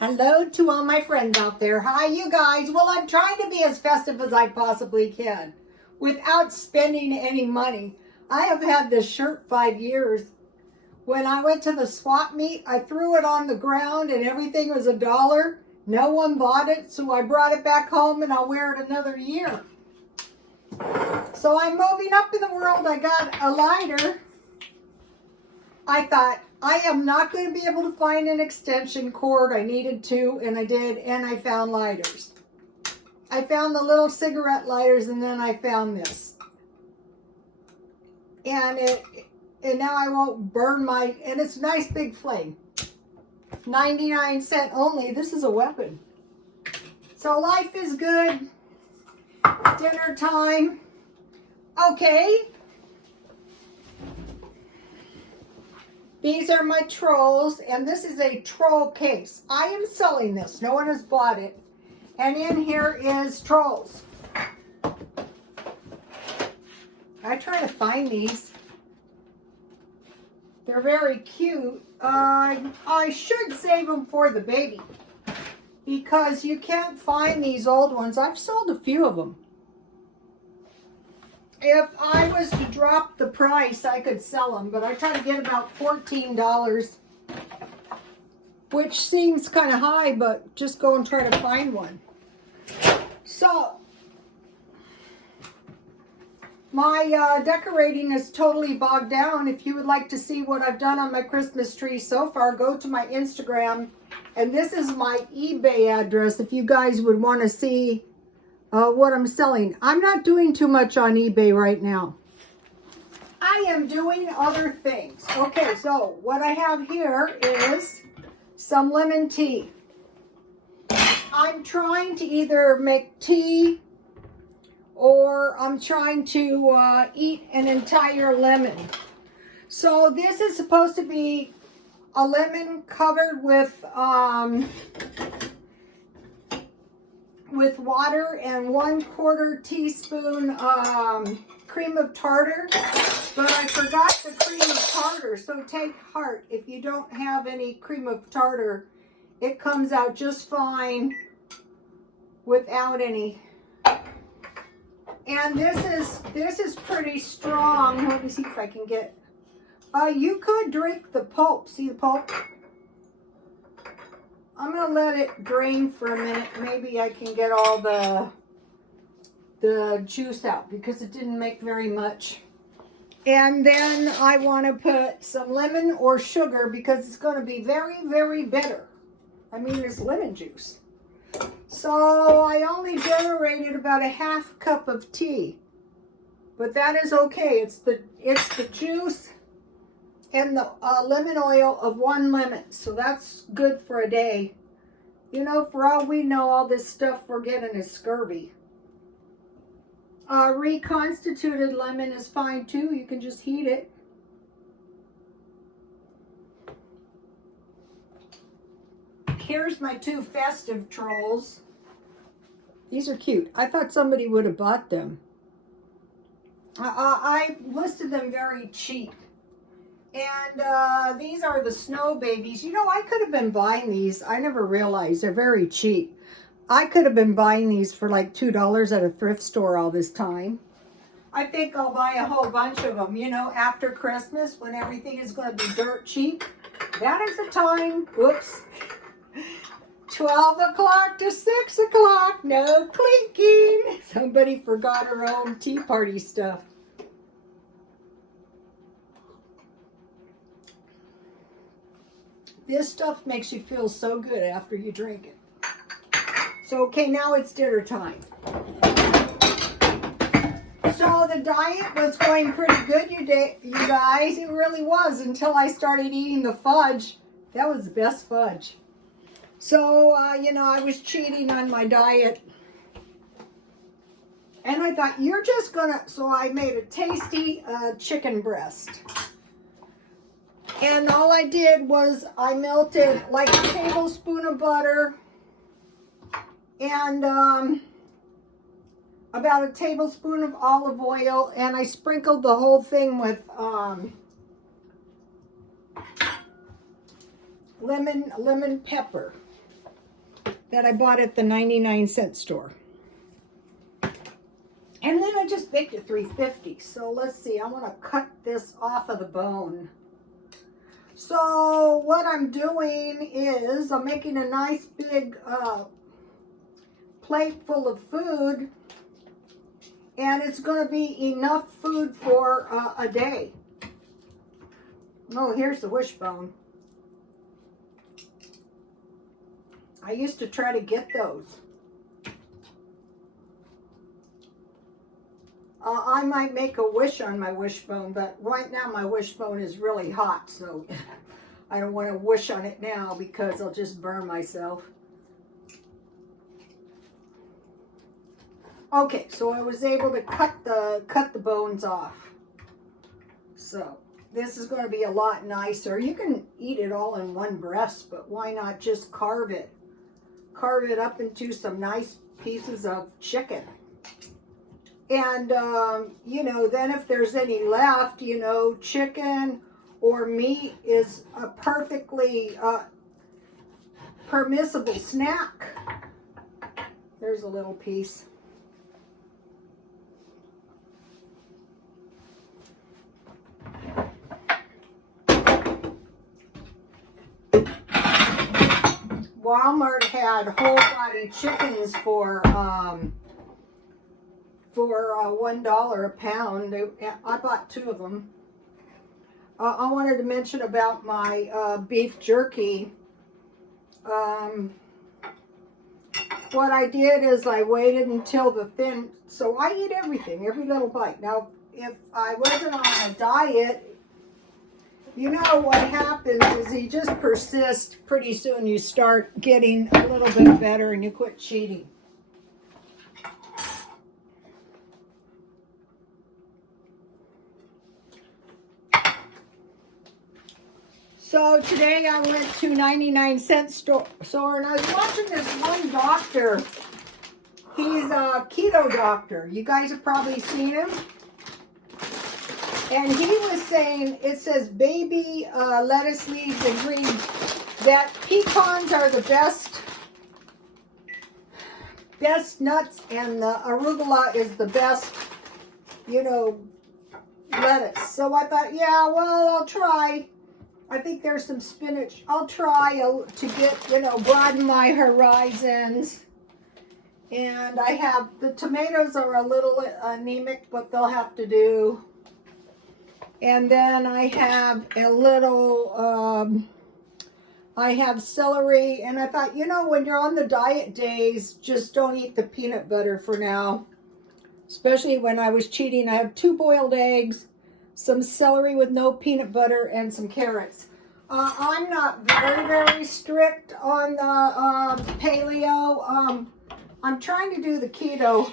Hello to all my friends out there. Hi, you guys. Well, I'm trying to be as festive as I possibly can without spending any money. I have had this shirt 5 years. When I went to the swap meet, I threw it on the ground and everything was $1. No one bought it, so I brought it back home and I'll wear it another year. So I'm moving up in the world. I got a lighter. I thought, I am not going to be able to find an extension cord. I needed to, and I did, and I found lighters. I found the little cigarette lighters, and then I found this. And now I won't burn and it's a nice big flame. 99 cents only. This is a weapon. So life is good. Dinner time. Okay. These are my trolls, and this is a troll case. I am selling this. No one has bought it. And in here is trolls. I try to find these. They're very cute. I should save them for the baby because you can't find these old ones. I've sold a few of them. If I was to drop the price, I could sell them, but I try to get about $14, which seems kind of high, but just go and try to find one. So, my decorating is totally bogged down. If you would like to see what I've done on my Christmas tree so far, go to my Instagram, and this is my eBay address if you guys would want to see what I'm selling. I'm not doing too much on eBay right now. I am doing other things. Okay, so what I have here is some lemon tea. I'm trying to either make tea or I'm trying to eat an entire lemon. So this is supposed to be a lemon covered with water and 1/4 teaspoon cream of tartar, but I forgot the cream of tartar, so take heart. If you don't have any cream of tartar, it comes out just fine without any. And this is pretty strong. Let me see if I can get, you could drink the pulp. See the pulp? I'm going to let it drain for a minute. Maybe I can get all the juice out because it didn't make very much. And then I want to put some lemon or sugar because it's going to be very, very bitter. I mean, it's lemon juice. So I only generated about a 1/2 cup of tea. But that is okay. It's the juice and the lemon oil of 1 lemon. So that's good for a day. You know, for all we know, all this stuff we're getting is scurvy. Reconstituted lemon is fine too. You can just heat it. Here's my 2 festive trolls. These are cute. I thought somebody would have bought them. I listed them very cheap. And these are the snow babies. You know, I could have been buying these. I never realized they're very cheap. I could have been buying these for like $2 at a thrift store all this time. I think I'll buy a whole bunch of them, you know, after Christmas when everything is going to be dirt cheap. That is the time. Whoops. 12 o'clock to 6 o'clock. No clinking. Somebody forgot her own tea party stuff. This stuff makes you feel so good after you drink it. So, okay, now it's dinner time. So the diet was going pretty good, you guys. It really was until I started eating the fudge. That was the best fudge. So, you know, I was cheating on my diet. And I thought, you're just gonna... So I made a tasty chicken breast. And all I did was I melted like a tablespoon of butter and about a tablespoon of olive oil, and I sprinkled the whole thing with lemon pepper. that I bought at the 99-cent store. And then I just baked it 350. So let's see, I want to cut this off of the bone. So what I'm doing is I'm making a nice big plate full of food, and it's going to be enough food for a day. Oh, here's the wishbone. I used to try to get those. I might make a wish on my wishbone, but right now my wishbone is really hot, so I don't want to wish on it now because I'll just burn myself. Okay, so I was able to cut the bones off. So this is going to be a lot nicer. You can eat it all in one breast, but why not just carve it? Carve it up into some nice pieces of chicken. And, you know, then if there's any left, you know, chicken or meat is a perfectly permissible snack. There's a little piece. Walmart had whole body chickens for $1 a pound. I bought 2 of them. I wanted to mention about my beef jerky. What I did is I waited until the thin, so I eat everything, every little bite. Now, if I wasn't on a diet, you know what happens is you just persist. Pretty soon you start getting a little bit better and you quit cheating. So today I went to 99-cent store and I was watching this one doctor. He's a keto doctor. You guys have probably seen him. And he was saying, it says baby lettuce leaves and greens, that pecans are the best nuts, and the arugula is the best, you know, lettuce. So I thought, yeah, well, I'll try. I think there's some spinach. I'll try to get, you know, broaden my horizons. And I have, the tomatoes are a little anemic, but they'll have to do. And then I have a little, I have celery. And I thought, you know, when you're on the diet days, just don't eat the peanut butter for now. Especially when I was cheating. I have 2 boiled eggs, some celery with no peanut butter, and some carrots. I'm not very strict on the paleo. I'm trying to do the keto.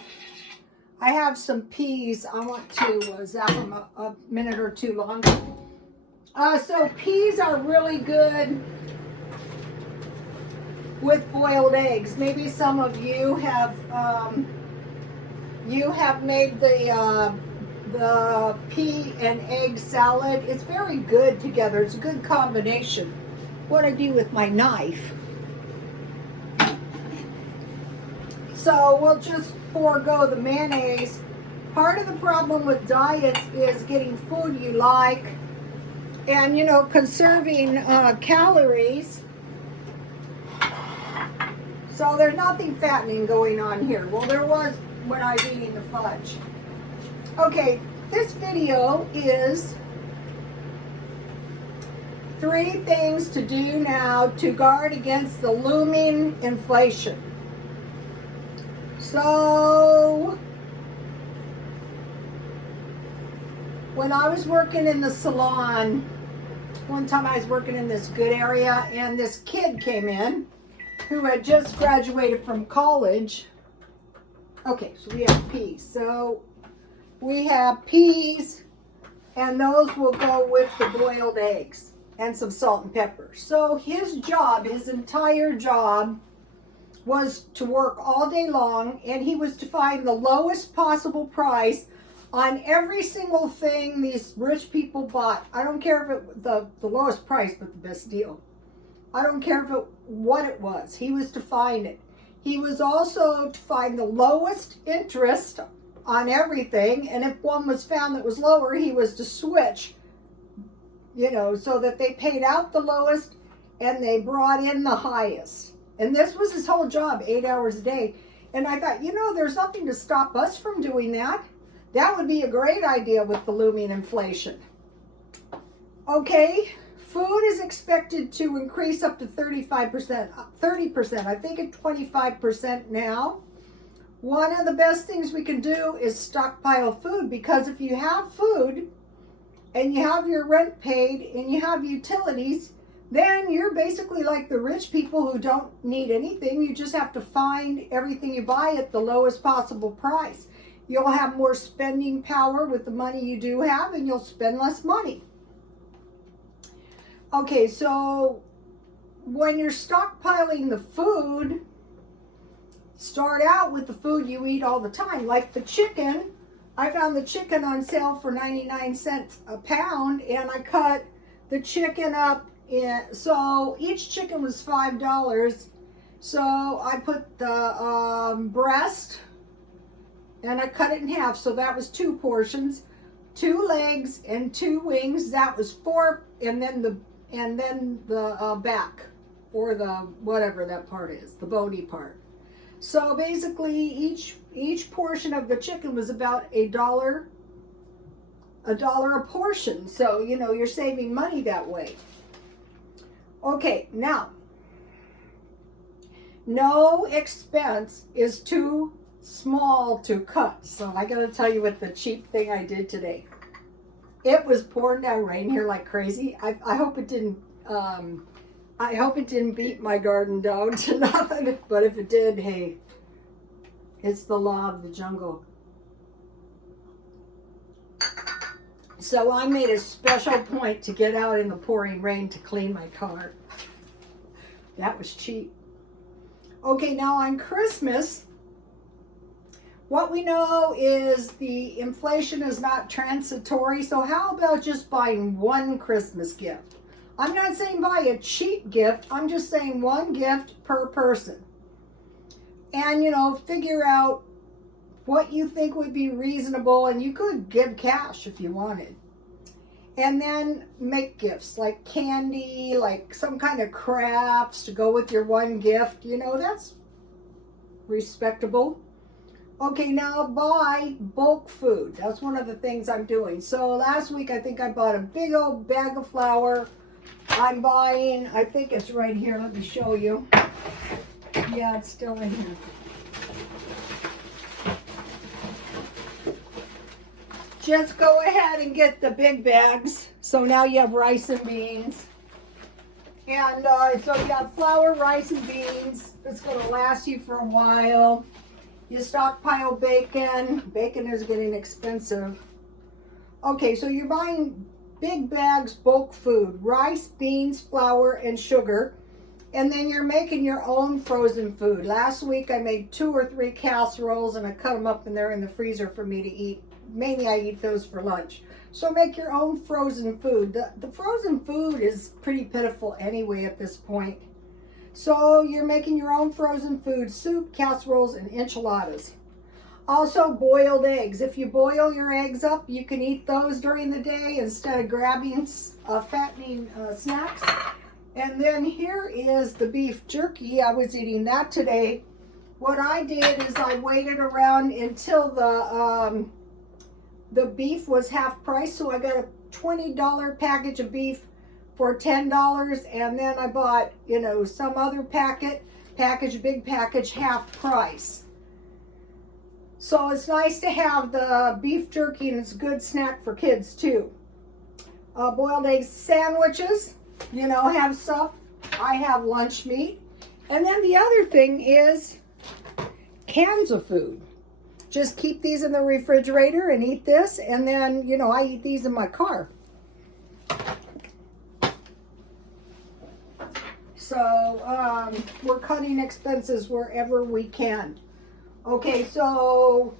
I have some peas. I want to zap them a minute or 2 longer. So peas are really good with boiled eggs. Maybe some of you have made the pea and egg salad. It's very good together. It's a good combination. What I do with my knife. So we'll just forego the mayonnaise. Part of the problem with diets is getting food you like and, you know, conserving calories. So there's nothing fattening going on here. Well, there was when I was eating the fudge. Okay, this video is 3 things to do now to guard against the looming inflation. So, when I was working in the salon, one time I was working in this good area, and this kid came in who had just graduated from college. Okay, so we have peas. So, we have peas, and those will go with the boiled eggs and some salt and pepper. So his job, his entire job, was to work all day long, and he was to find the lowest possible price on every single thing these rich people bought. I don't care if it was the lowest price, but the best deal. I don't care if what it was. He was to find it. He was also to find the lowest interest on everything, and if one was found that was lower, he was to switch, you know, so that they paid out the lowest and they brought in the highest. And this was his whole job, 8 hours a day. And I thought, you know, there's nothing to stop us from doing that. That would be a great idea with the looming inflation. Okay, food is expected to increase up to 35%, 30%. I think at 25% now. One of the best things we can do is stockpile food, because if you have food and you have your rent paid and you have utilities, then you're basically like the rich people who don't need anything. You just have to find everything you buy at the lowest possible price. You'll have more spending power with the money you do have, and you'll spend less money. Okay, so when you're stockpiling the food, start out with the food you eat all the time. Like the chicken, I found the chicken on sale for 99 cents a pound, and I cut the chicken up in, so each chicken was $5. So I put the breast and I cut it in half. So that was 2 portions, 2 legs and 2 wings. That was 4, and then the back, or the whatever that part is, the bony part. So basically each portion of the chicken was about $1 a portion. So, you know, you're saving money that way. Okay, now, no expense is too small to cut. So I gotta tell you what the cheap thing I did today. It was pouring down rain here like crazy. I hope it didn't beat my garden down to nothing, but if it did, hey, it's the law of the jungle. So I made a special point to get out in the pouring rain to clean my car. That was cheap. Okay, now on Christmas, what we know is the inflation is not transitory. So how about just buying one Christmas gift? I'm not saying buy a cheap gift. I'm just saying one gift per person. And, you know, figure out what you think would be reasonable, and you could give cash if you wanted. And then make gifts like candy, like some kind of crafts to go with your one gift. You know, that's respectable. Okay, now buy bulk food. That's one of the things I'm doing. So last week I think I bought a big old bag of flour. I'm buying, I think it's right here. Let me show you. Yeah, it's still in here. Just go ahead and get the big bags. So now you have rice and beans. And so you have flour, rice, and beans. It's going to last you for a while. You stockpile bacon. Bacon is getting expensive. Okay, so you're buying big bags, bulk food. Rice, beans, flour, and sugar. And then you're making your own frozen food. Last week I made 2 or 3 casseroles, and I cut them up and they're in the freezer for me to eat. Mainly I eat those for lunch. So make your own frozen food. The frozen food is pretty pitiful anyway at this point. So you're making your own frozen food, soup, casseroles, and enchiladas. Also boiled eggs. If you boil your eggs up, you can eat those during the day instead of grabbing fattening snacks. And then here is the beef jerky. I was eating that today. What I did is I waited around until the beef was half price, so I got a $20 package of beef for $10, and then I bought, you know, some other big package, half price. So it's nice to have the beef jerky, and it's a good snack for kids too. Boiled egg sandwiches, you know, have stuff. I have lunch meat. And then the other thing is cans of food. Just keep these in the refrigerator and eat this, and then, you know, I eat these in my car. So we're cutting expenses wherever we can. Okay, so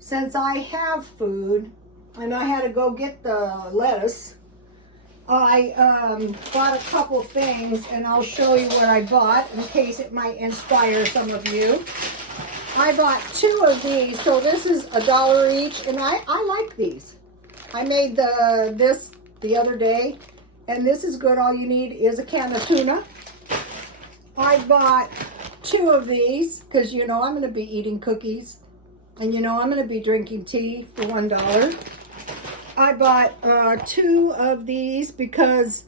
since I have food and I had to go get the lettuce, I bought a couple things, and I'll show you what I bought in case it might inspire some of you. I bought 2 of these, so this is $1 each, and I like these. I made this the other day, and this is good. All you need is a can of tuna. I bought 2 of these because you know I'm going to be eating cookies, and you know I'm going to be drinking tea for $1. I bought 2 of these because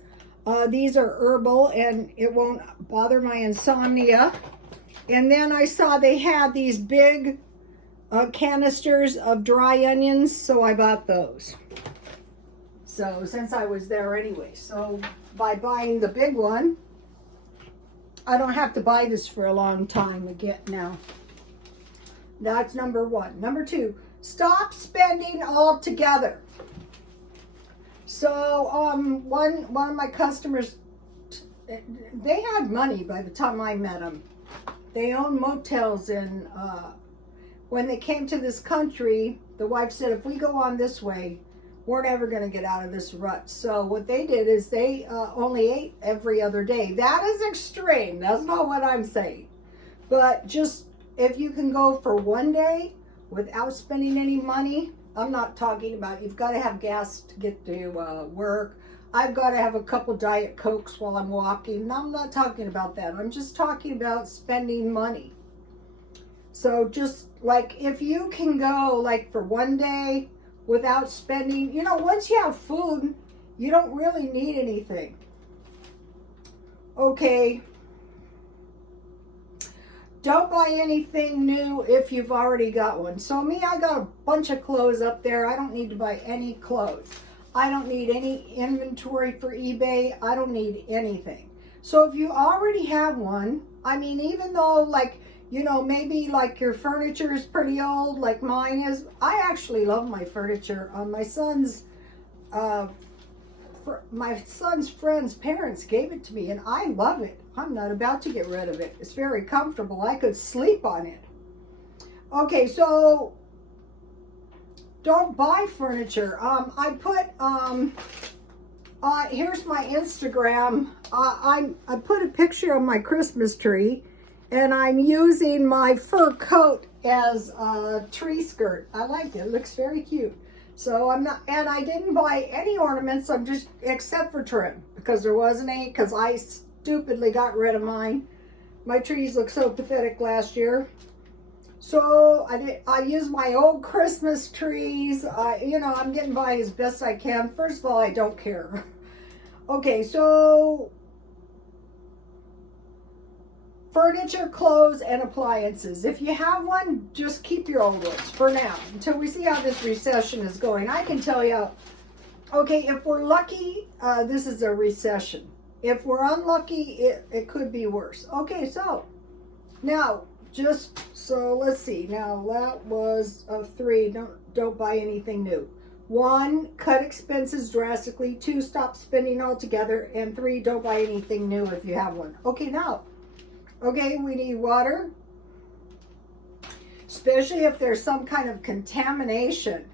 these are herbal and it won't bother my insomnia. And then I saw they had these big canisters of dry onions, so I bought those. So since I was there anyway, so by buying the big one, I don't have to buy this for a long time again now. That's number 1. Number 2, stop spending altogether. So one of my customers, they had money by the time I met them. They own motels, and when they came to this country, the wife said, if we go on this way, we're never going to get out of this rut. So what they did is they only ate every other day. That is extreme. That's not what I'm saying. But just if you can go for one day without spending any money, I'm not talking about you've got to have gas to get to work. I've got to have a couple Diet Cokes while I'm walking. I'm not talking about that. I'm just talking about spending money. So just like if you can go like for one day without spending, you know, once you have food, you don't really need anything. Okay. Don't buy anything new if you've already got one. So me, I got a bunch of clothes up there. I don't need to buy any clothes. I don't need any inventory for eBay. I don't need anything. So if you already have one, I mean, even though like, you know, maybe like your furniture is pretty old, like mine is, I actually love my furniture. My son's friend's parents gave it to me, and I love it. I'm not about to get rid of it. It's very comfortable. I could sleep on it. Okay, so don't buy furniture. I put here's my Instagram. I put a picture of my Christmas tree, and I'm using my fur coat as a tree skirt. I like it. It looks very cute. So I'm not, and I didn't buy any ornaments. I'm just, except for trim, because there wasn't any, because I stupidly got rid of mine. My trees looked so pathetic last year. So I used my old Christmas trees. You know, I'm getting by as best I can. First of all, I don't care. Okay, so furniture, clothes, and appliances. If you have one, just keep your old ones for now until we see how this recession is going. I can tell you, okay, if we're lucky, this is a recession. If we're unlucky, it could be worse. Okay, so now just so let's see. Now that was 3. Don't buy anything new. 1, cut expenses drastically. 2, stop spending altogether. And 3, don't buy anything new if you have one. Okay, now. Okay, we need water, especially if there's some kind of contamination.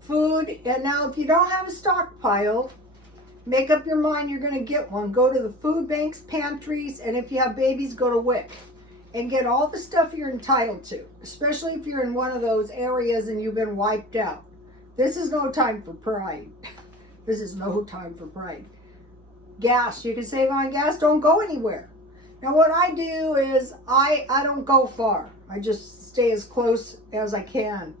Food, and now if you don't have a stockpile, make up your mind you're going to get one. Go to the food banks, pantries, and if you have babies, go to WIC and get all the stuff you're entitled to, especially if you're in one of those areas and you've been wiped out. This is no time for pride. This is no time for pride. Gas, you can save on gas. Don't go anywhere. Now what I do is I don't go far. I just stay as close as I can.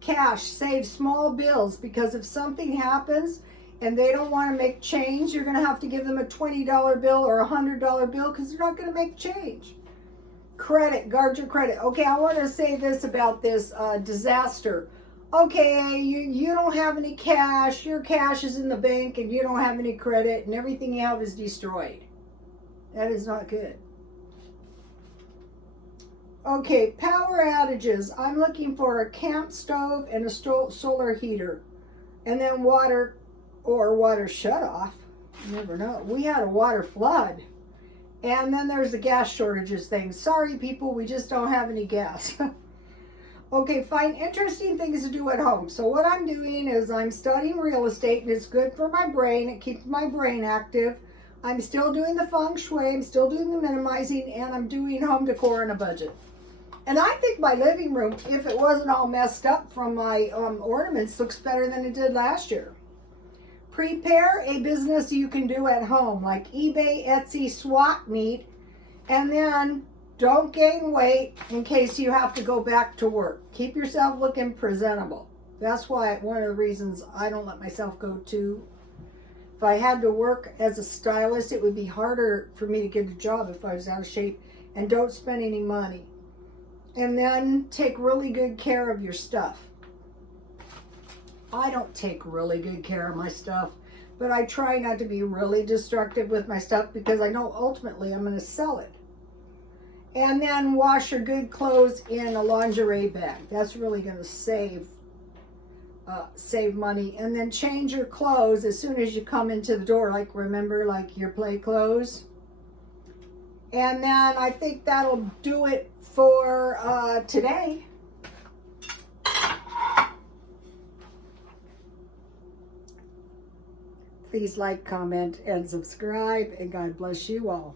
Cash, save small bills, because if something happens and they don't want to make change, you're going to have to give them a $20 bill or a $100 bill because they're not going to make change. Credit, guard your credit. Okay, I want to say this about this disaster. Okay, you don't have any cash. Your cash is in the bank and you don't have any credit and everything you have is destroyed. That is not good. Okay, power outages. I'm looking for a camp stove and a solar heater. And then water or water shut off. You never know. We had a water flood. And then there's the gas shortages thing. Sorry, people, we just don't have any gas. Okay, find interesting things to do at home. So what I'm doing is I'm studying real estate, and it's good for my brain. It keeps my brain active. I'm still doing the feng shui, I'm still doing the minimizing, and I'm doing home decor on a budget. And I think my living room, if it wasn't all messed up from my ornaments, looks better than it did last year. Prepare a business you can do at home, like eBay, Etsy, swap meet, and then don't gain weight in case you have to go back to work. Keep yourself looking presentable. That's why one of the reasons I don't let myself go to. If I had to work as a stylist, it would be harder for me to get a job if I was out of shape. And don't spend any money. And then take really good care of your stuff. I don't take really good care of my stuff, but I try not to be really destructive with my stuff because I know ultimately I'm going to sell it. And then wash your good clothes in a lingerie bag. That's really going to save money. And then change your clothes as soon as you come into the door, like remember, like your play clothes. And then I think that'll do it for today. Please like, comment, and subscribe, and God bless you all.